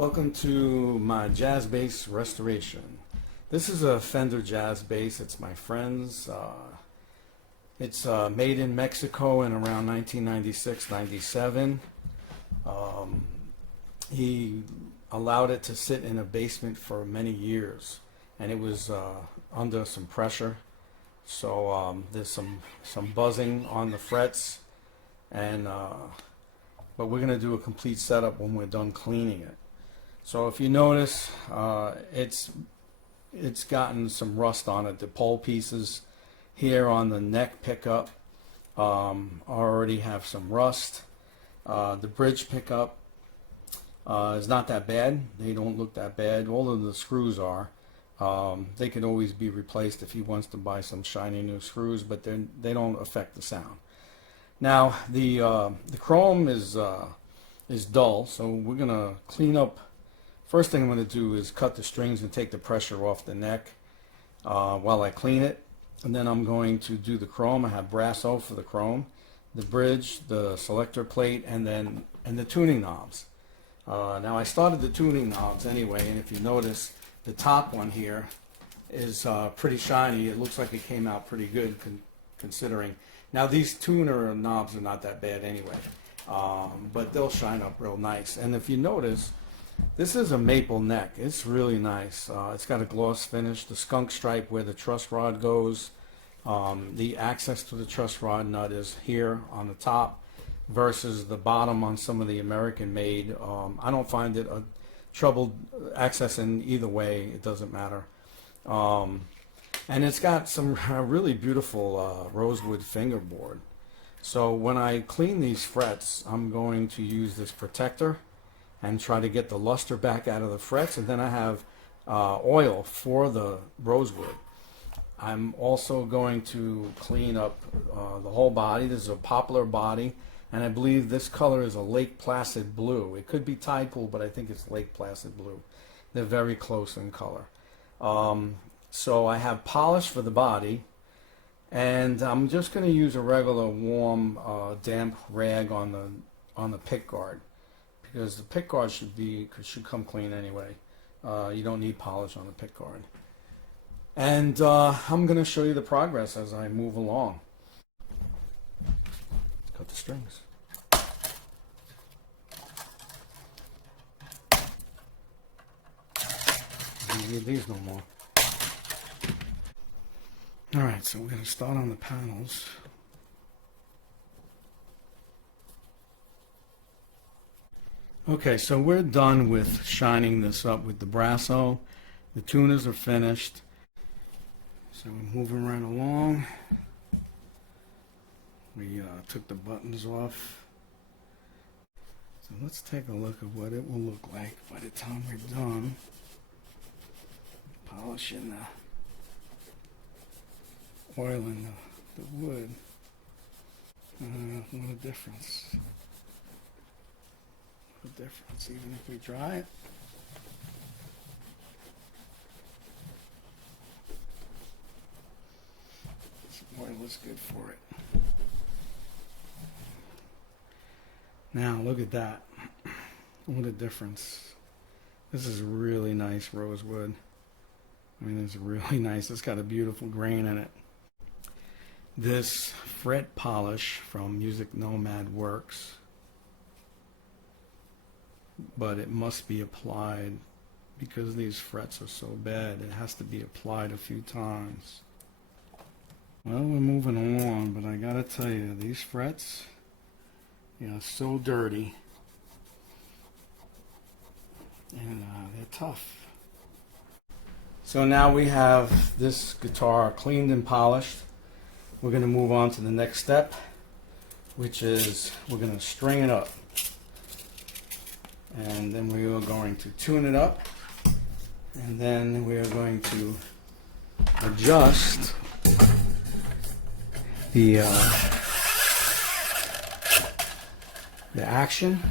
Welcome to my jazz bass restoration. This is a Fender Jazz bass. It's my friend's. It's made in Mexico in around 1996-97. He allowed it to sit in a basement for many years, and it was under some pressure. So there's some buzzing on the frets, and but we're going to do a complete setup when we're done cleaning it. So if you notice, it's gotten some rust on it. The pole pieces here on the neck pickup already have some rust. The bridge pickup is not that bad. They don't look that bad. All of the screws are. They could always be replaced if he wants to buy some shiny new screws, but they don't affect the sound. Now the chrome is dull, so we're gonna clean up. First thing I'm going to do is cut the strings and take the pressure off the neck while I clean it. And then I'm going to do the chrome. I have brasso for the chrome, the bridge, the selector plate, and the tuning knobs. Now I started the tuning knobs anyway, and if you notice, the top one here is pretty shiny. It looks like it came out pretty good considering. Now these tuner knobs are not that bad anyway, but they'll shine up real nice. And if you notice, this is a maple neck. It's really nice. It's got a gloss finish, the skunk stripe where the truss rod goes. The access to the truss rod nut is here on the top versus the bottom on some of the American made. I don't find it a trouble accessing either way. It doesn't matter. And it's got some really beautiful rosewood fingerboard. So when I clean these frets, I'm going to use this protector and try to get the luster back out of the frets, and then I have oil for the rosewood. I'm also going to clean up the whole body. This is a poplar body, and I believe this color is a Lake Placid blue. It could be Tide Pool, but I think it's Lake Placid blue. They're very close in color. So I have polish for the body, and I'm just going to use a regular warm damp rag on the pick guard, because the pick guard should come clean anyway. You don't need polish on the pick guard. And I'm going to show you the progress as I move along. Cut the strings. Don't need these no more. Alright, so we're going to start on the panels. Okay, so we're done with shining this up with the brasso. The tuners are finished. So we're moving right along. We took the buttons off. So let's take a look at what it will look like by the time we're done polishing the oil and the wood. What a difference. The difference, even if we dry it. This oil is good for it. Now look at that. What a difference. This is really nice rosewood. I mean, it's really nice. It's got a beautiful grain in it. This fret polish from Music Nomad works, but it must be applied because these frets are so bad. It has to be applied a few times. Well, we're moving along, but I gotta tell you, these frets, so dirty, and they're tough. So now we have this guitar cleaned and polished. We're gonna move on to the next step, which is we're gonna string it up. And then we are going to tune it up, and then we are going to adjust the action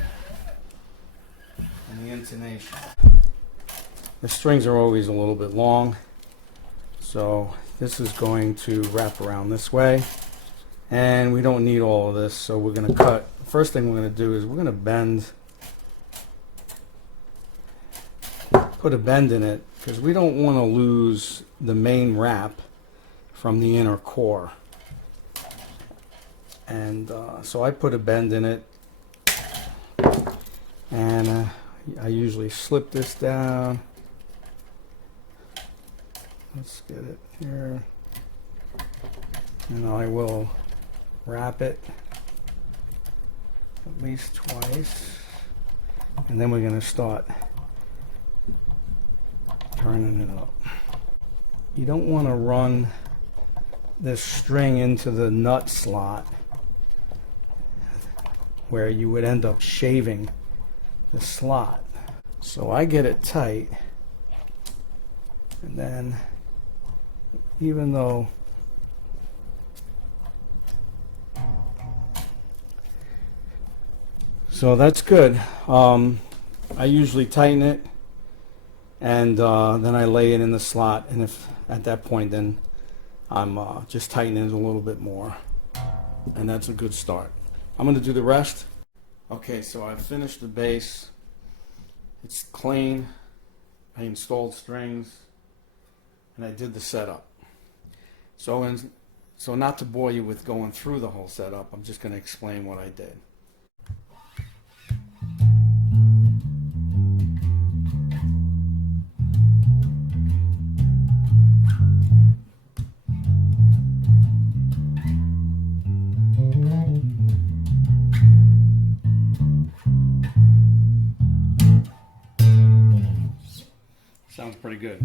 and the intonation. The strings are always a little bit long, so this is going to wrap around this way, and we don't need all of this, so we're going to cut. First thing we're going to do is we're going to bend put a bend in it because we don't want to lose the main wrap from the inner core. And so I put a bend in it, and I usually slip this down. Let's get it here. And I will wrap it at least twice. And then we're going to start turning it up. You don't want to run this string into the nut slot where you would end up shaving the slot. So I get it tight, and then even though so that's good. I usually tighten it, and then I lay it in the slot, and if at that point then I'm just tightening it a little bit more, and that's a good start. I'm going to do the rest. Okay, so I finished the bass. It's clean. I installed strings, and I did the setup. So not to bore you with going through the whole setup, I'm just going to explain what I did. Sounds pretty good.